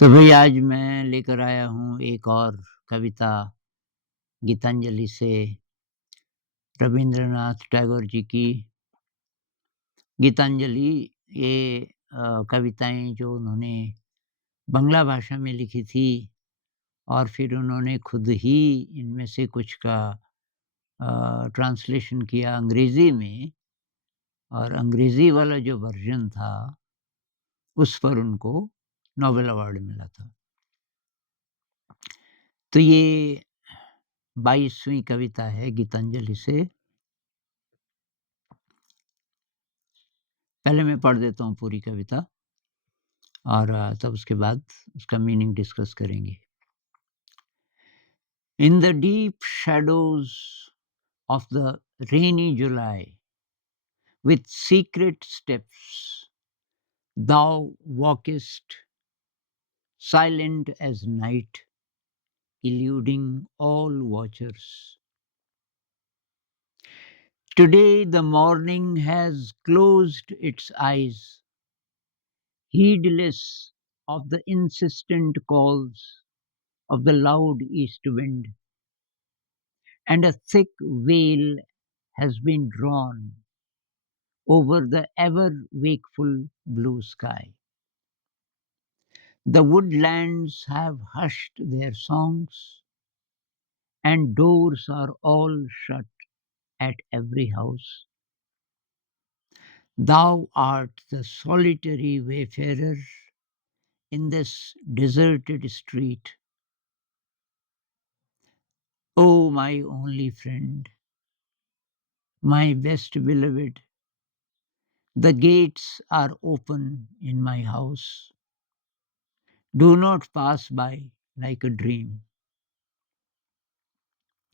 तो भई आज मैं लेकर आया हूँ एक और कविता गीतांजलि से रवींद्रनाथ टैगोर जी की गीतांजलि। ये कविताएँ जो उन्होंने बंगला भाषा में लिखी थी और फिर उन्होंने खुद ही इनमें से कुछ का ट्रांसलेशन किया अंग्रेज़ी में और अंग्रेज़ी वाला जो वर्ज़न था, उस पर उनको नोबेल अवार्ड मिला था। तो ये 22वीं कविता है गीतांजलि से। पहले मैं पढ़ देता हूँ पूरी कविता और तब उसके बाद उसका मीनिंग डिस्कस करेंगे। In the deep shadows of the rainy July, with secret steps, thou walkest, silent as night, eluding all watchers. Today the morning has closed its eyes, heedless of the insistent calls of the loud east wind, and a thick veil has been drawn over the ever wakeful blue sky. The woodlands have hushed their songs, and doors are all shut at every house. Thou art the solitary wayfarer in this deserted street. O my only friend, my best beloved, the gates are open in my house. Do not pass by like a dream.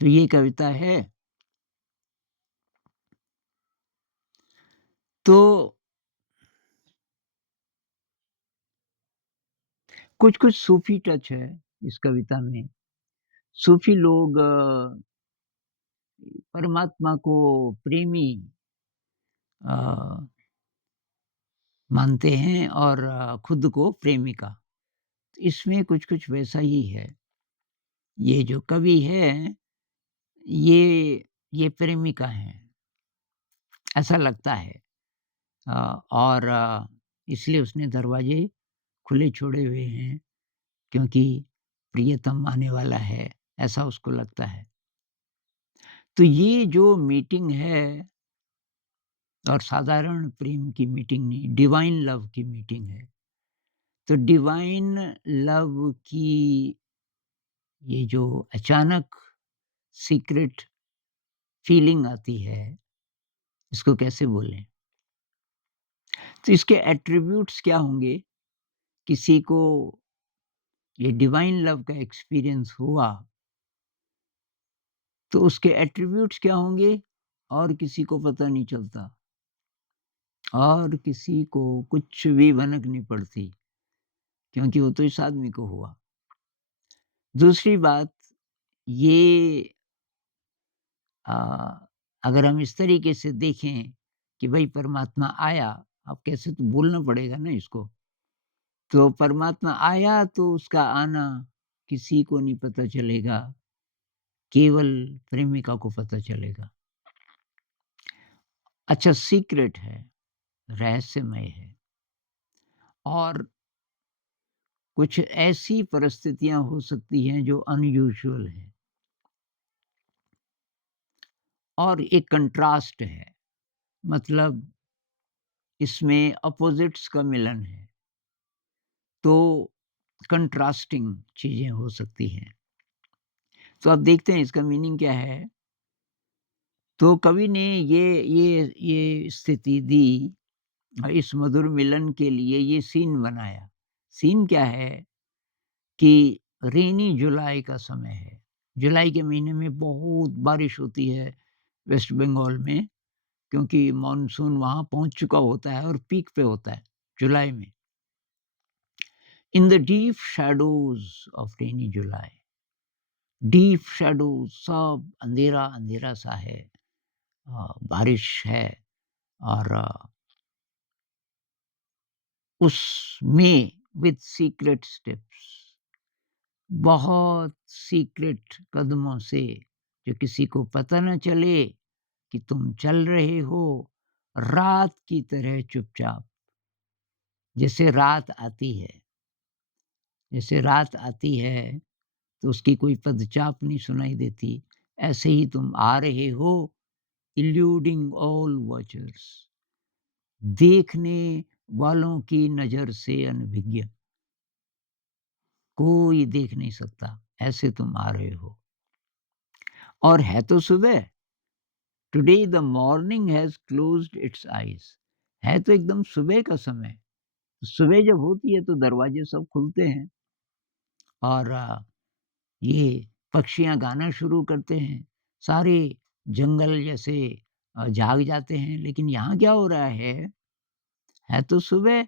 तो ये कविता है। तो कुछ-कुछ सूफ़ी touch है इस कविता में। सूफ़ी लोग परमात्मा को प्रेमी अ, मानते हैं और खुद को प्रेमिका। इसमें कुछ-कुछ वैसा ही है। ये जो कवि है, ये प्रेमिका हैं, ऐसा लगता है। अ, और इसलिए उसने दरवाजे खुले छोड़े हुए हैं क्योंकि प्रियतम आने वाला है, ऐसा उसको लगता है। तो ये जो मीटिंग है और साधारण प्रेम की मीटिंग नहीं, डिवाइन लव की मीटिंग है। तो डिवाइन लव की ये जो अचानक सीक्रेट फीलिंग आती है, इसको कैसे बोलें? तो इसके एट्रिब्यूट्स क्या होंगे? किसी को ये डिवाइन लव का एक्सपीरियंस हुआ, तो उसके एट्रिब्यूट्स क्या होंगे? और किसी को पता नहीं चलता और किसी को कुछ भी भनक नहीं पड़ती, क्योंकि वो तो इस आदमी को हुआ। दूसरी बात ये अ, अगर हम इस तरीके से देखें कि भई परमात्मा आया, अब कैसे तो बोलना पड़ेगा ना इसको। तो परमात्मा आया तो उसका आना किसी को नहीं पता चलेगा, केवल प्रेमिका को पता चलेगा। अच्छा सीक्रेट है, रहस्यमय है और कुछ ऐसी परिस्थितियाँ हो सकती हैं जो अनयूजुअल हैं और एक कंट्रास्ट है, मतलब इसमें अपोज़िट्स का मिलन है, तो कंट्रास्टिंग चीज़ें हो सकती हैं। तो अब देखते हैं इसका मीनिंग क्या है? तो कवि ने ये स्थिति दी इस मधुर मिलन के लिए ये सीन बनाया। सीन क्या है कि रेनी जुलाई का समय है। जुलाई के महीने में बहुत बारिश होती है वेस्ट बंगाल में, क्योंकि मानसून वहाँ पहुँच चुका होता है और पीक पे होता है जुलाई में। In the deep shadows of rainy July, deep shadows सब अंधेरा-अंधेरा सा है। बारिश है और उसमें विथ सीक्रेट स्टेप्स, बहुत सीक्रेट कदमों से, जो किसी को पता न चले कि तुम चल रहे हो, रात की तरह चुपचाप। जैसे रात आती है, जैसे रात आती है तो उसकी कोई पदचाप नहीं सुनाई देती, ऐसे ही तुम आ रहे हो, इल्यूडिंग ऑल वॉचर्स, देखने वालों की नज़र से अनभिज्ञ, कोई देख नहीं सकता, ऐसे तुम आ रहे हो। और है तो सुबह, today the morning has closed it's eyes, है तो एकदम सुबह का समय। सुबह जब होती है तो दरवाजे सब खुलते हैं और ये पक्षियाँ गाना शुरू करते हैं, सारे जंगल जैसे जाग जाते हैं। लेकिन यहाँ क्या हो रहा है तो सुबह,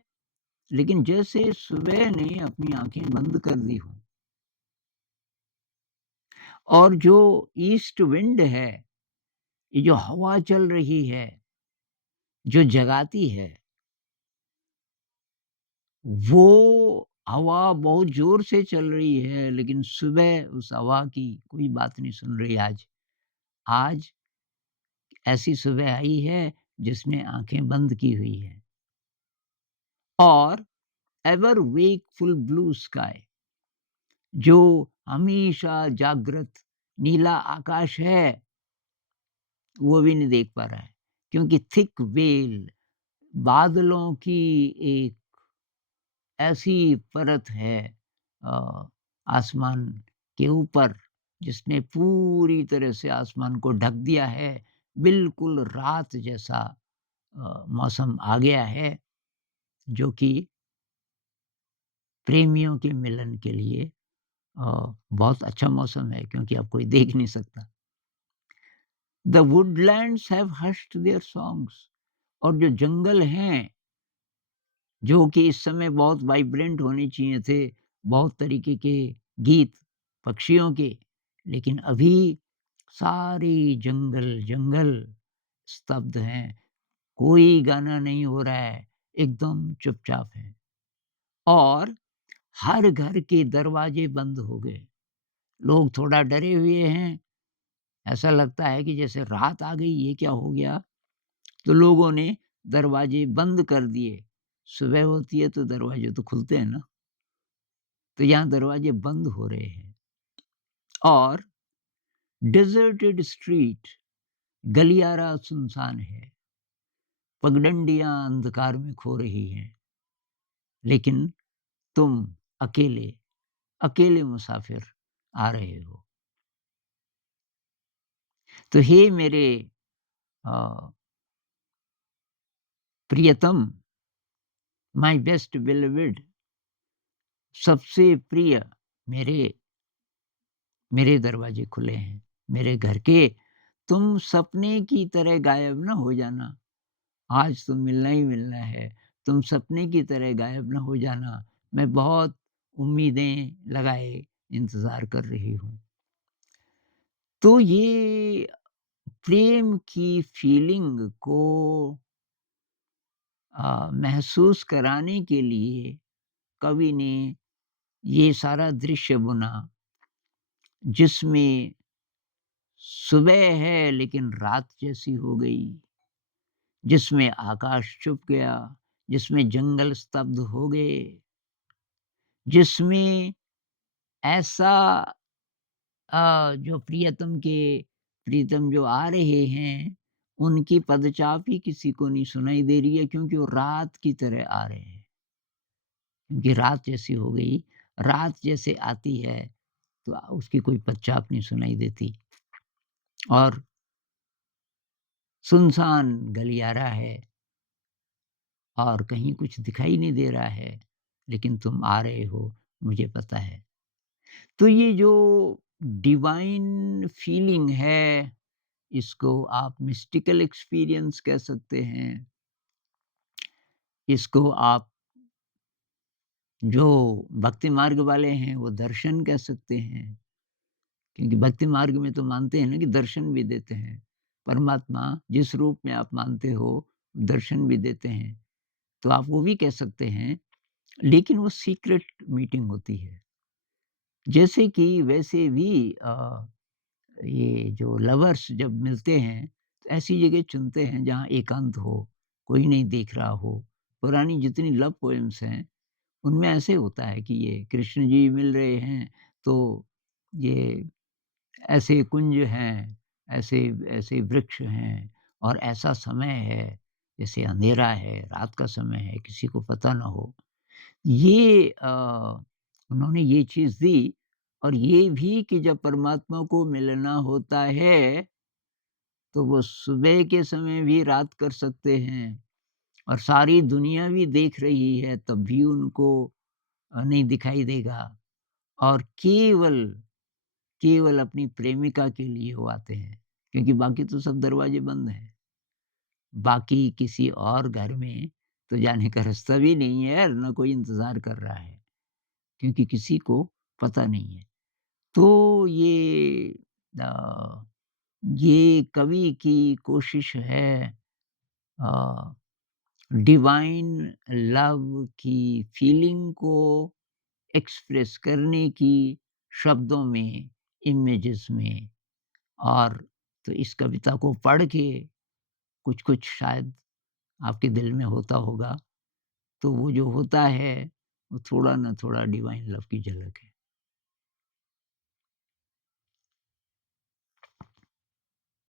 लेकिन जैसे सुबह ने अपनी आँखें बंद कर दी हों, और जो ईस्ट विंड है, ये जो हवा चल रही है, जो जगाती है, वो हवा बहुत ज़ोर से चल रही है, लेकिन सुबह उस हवा की कोई बात नहीं सुन रही आज। आज ऐसी सुबह आई है जिसने आँखें बंद की हुई हैं। और एवर वेकफुल ब्लू स्काई, जो हमेशा जागृत नीला आकाश है, वो भी नहीं देख पा रहा है, क्योंकि थिक वेल, बादलों की एक ऐसी परत है अ, आसमान के ऊपर, जिसने पूरी तरह से आसमान को ढक दिया है। बिल्कुल रात जैसा मौसम आ गया है, जो कि प्रेमियों के मिलन के लिए बहुत अच्छा मौसम है, क्योंकि अब कोई देख नहीं सकता। The Woodlands have hushed their songs, और जो जंगल हैं, जो कि इस समय बहुत वाइब्रेंट होने चाहिए थे, बहुत तरीके के गीत पक्षियों के, लेकिन अभी सारे जंगल स्तब्ध हैं, कोई गाना नहीं हो रहा है, एकदम चुपचाप है। और हर घर के दरवाजे बंद हो गए, लोग थोड़ा डरे हुए हैं, ऐसा लगता है कि जैसे रात आ गई, ये क्या हो गया? तो लोगों ने दरवाजे बंद कर दिए। सुबह होती है तो दरवाजे तो खुलते हैं ना, तो यहाँ दरवाजे बंद हो रहे हैं। और डेज़र्टेड स्ट्रीट, गलियारा सुनसान है, पगडंडियाँ अंधकार में खो रही हैं, लेकिन तुम अकेले, अकेले मुसाफिर आ रहे हो। तो हे मेरे अ, प्रियतम, माय बेस्ट बिलोवेड, सबसे प्रिय, मेरे मेरे दरवाजे खुले हैं, मेरे घर के। तुम सपने की तरह गायब ना हो जाना, आज तो मिलना ही मिलना है। तुम सपने की तरह गायब ना हो जाना, मैं बहुत उम्मीदें लगाए इंतज़ार कर रही हूँ। तो ये प्रेम की फीलिंग को महसूस कराने के लिए कवि ने ये सारा दृश्य बुना, जिसमें सुबह है लेकिन रात जैसी हो गई, जिसमें आकाश छुप गया, जिसमें जंगल स्तब्ध हो गए, जिसमें ऐसा जो प्रीतम जो आ रहे हैं, उनकी पदचाप ही किसी को नहीं सुनाई दे रही है, क्योंकि वो रात की तरह आ रहे हैं। क्योंकि रात जैसी हो गई, रात जैसे आती है तो उसकी कोई पदचाप नहीं सुनाई देती, और सुनसान गलियारा है और कहीं कुछ दिखाई नहीं दे रहा है, लेकिन तुम आ रहे हो, मुझे पता है। तो ये जो डिवाइन फीलिंग है, इसको आप मिस्टिकल एक्सपीरियंस कह सकते हैं, इसको आप जो भक्ति मार्ग वाले हैं वो दर्शन कह सकते हैं, क्योंकि भक्ति मार्ग में तो मानते हैं ना कि दर्शन भी देते हैं। परमात्मा जिस रूप में आप मानते हो, दर्शन भी देते हैं। तो आप वो भी कह सकते हैं, लेकिन वो सीक्रेट मीटिंग होती है। जैसे कि वैसे भी ये जो लवर्स जब मिलते हैं, तो ऐसी जगह चुनते हैं जहाँ एकांत हो, कोई नहीं देख रहा हो। पुरानी जितनी लव पोएम्स हैं, उनमें ऐसे होता है कि ये कृष्ण जी मिल रहे हैं, तो ये ऐसे कुंज हैं, ऐसे ऐसे वृक्ष हैं और ऐसा समय है, जैसे अंधेरा है, रात का समय है, किसी को पता ना हो। ये उन्होंने ये चीज़ दी और ये भी कि जब परमात्मा को मिलना होता है, तो वो सुबह के समय भी रात कर सकते हैं और सारी दुनिया भी देख रही है, तब भी उनको नहीं दिखाई देगा और केवल अपनी प्रेमिका के लिए वो आते हैं, क्योंकि बाकी तो सब दरवाजे बंद हैं। बाकी किसी और घर में तो जाने का रास्ता भी नहीं है और ना कोई इंतज़ार कर रहा है, क्योंकि किसी को पता नहीं है। तो अ, ये कवि की कोशिश है अ, डिवाइन लव की फीलिंग को एक्सप्रेस करने की शब्दों में, इमेजेस में। और तो इस कविता को पढ़ के कुछ-कुछ शायद आपके दिल में होता होगा, तो वो जो होता है, वो थोड़ा ना थोड़ा डिवाइन लव की झलक है।